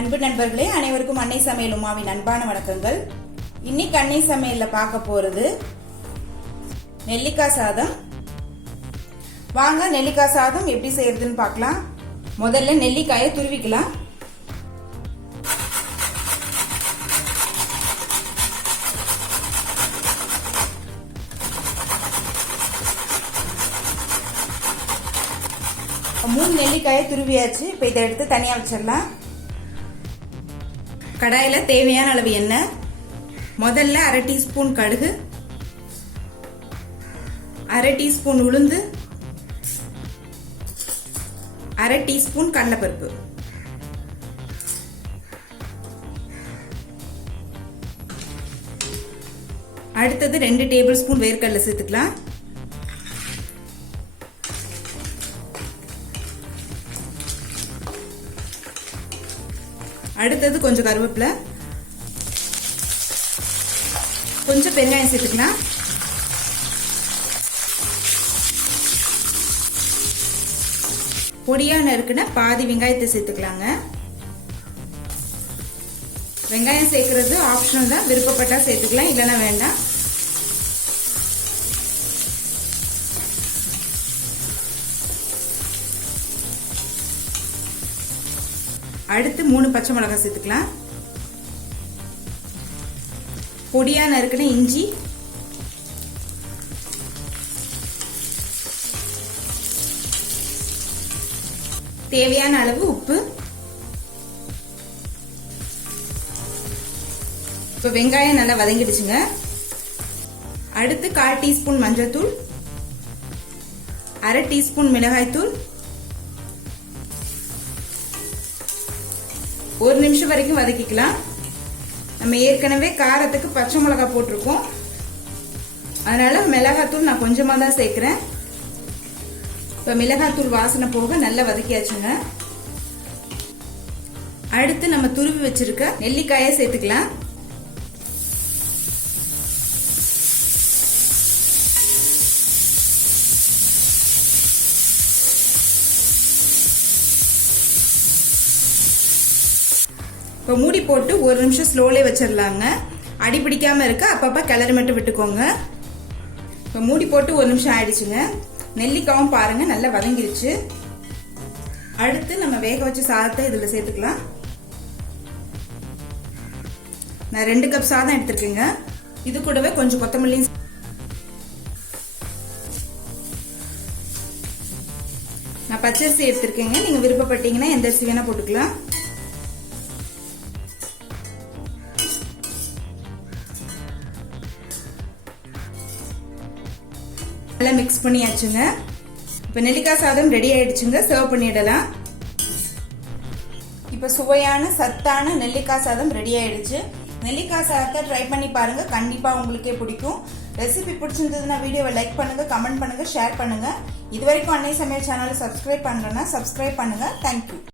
அன்பு நண்பர்களே, அனைவருக்கும் அன்னை சமையல் உமாவின் அன்பான வணக்கங்கள். இன்னைக்கு அன்னை சமையல்ல பார்க்க போறது நெல்லிக்காய் சாதம். வாங்க நெல்லிக்காய் சாதம் எப்படி செய்யறதுன்னு பார்க்கலாம். முதல்ல நெல்லிக்காயை துருவிக்கலாம். மூணு நெல்லிக்காயை துருவியாச்சு. இப்ப இதை எடுத்து தனியா வச்சிடலாம். கடாயில தேவையான அளவு எண்ணெய், முதல்ல அரை டீஸ்பூன் கடுகு, அரை டீஸ்பூன் உளுந்து, அரை டீஸ்பூன் கடலைப்பருப்பு, அடுத்தது 2 டேபிள் ஸ்பூன் வேர்க்கடலை சேர்த்துக்கலாம். அடுத்தது கொஞ்சம் கருவேப்பிலை, கொஞ்சம் பெருங்காயம் சேர்த்துக்கலாம். பொடியா நறுக்குன பாதி வெங்காயத்தை சேர்த்துக்கலாங்க. வெங்காயம் சேர்க்கறது ஆப்ஷனல் தான், விருப்பப்பட்டா சேர்த்துக்கலாம், இல்லைன்னா வேண்டாம். அடுத்து 3 பச்சை மிளகாய் சேர்த்துக்கலாம். பொடியா நறுக்குன இஞ்சி, தேவையான அளவு உப்பு. இப்ப வெங்காயம் நல்லா வதங்கிடுச்சுங்க. அடுத்து 1/4 டீஸ்பூன் மஞ்சள் தூள், அரை டீஸ்பூன் மிளகாய் தூள், 1 நிமிஷம் வரைக்கும் வதக்கிக்கலாம். நம்ம ஏற்கனவே காரத்துக்கு பச்சை மிளகாய் போட்டிருக்கோம், அதனால மிளகாத்தூள் நான் கொஞ்சமா தான் சேர்க்கிறேன். இப்ப மிளகாத்தூள் வாசனை போக நல்லா வதக்கியாச்சுங்க. அடுத்து நம்ம துருவி வச்சிருக்க நெல்லிக்காயை சேர்த்துக்கலாம். இப்போ மூடி போட்டு 1 நிமிஷம் ஸ்லோலே வச்சிடலாங்க. அடி பிடிக்காம இருக்க அப்பப்ப கிளறி மட்டும் விட்டுக்கோங்க. இப்போ மூடி போட்டு 1 நிமிஷம் ஆயிடுச்சுங்க. நெல்லிக்காவும் பாருங்க நல்லா வதங்கிருச்சு. அடுத்து நம்ம வேக வச்ச சாதத்தை இதுல சேர்த்துக்கலாம். நான் 2 கப் சாதம் எடுத்திருக்கேங்க. இது கூடவே கொஞ்சம் கொத்தமல்லி, நான் பச்சரிசி எடுத்திருக்கேங்க. நீங்க விருப்பப்பட்டீங்கன்னா எந்த அரிசி வேணா போட்டுக்கலாம். நல்லா மிக்ஸ் பண்ணியாச்சுங்க. இப்ப நெல்லிக்காய் சாதம் ரெடி ஆயிடுச்சுங்க. சர்வ் பண்ணிடலாம். இப்ப சுவையான சத்தான நெல்லிக்காய் சாதம் ரெடி ஆயிடுச்சு. நெல்லிக்காய் சாதத்தை ட்ரை பண்ணி பாருங்க, கண்டிப்பா உங்களுக்கே பிடிக்கும். ரெசிபி பிடிச்சிருந்ததுன்னா வீடியோவை லைக் பண்ணுங்க, கமெண்ட் பண்ணுங்க, ஷேர் பண்ணுங்க. இது வரைக்கும் அன்னை சமையல் சேனலை சப்ஸ்கிரைப் பண்ணலன்னா சப்ஸ்கிரைப் பண்ணுங்க. தேங்க்யூ.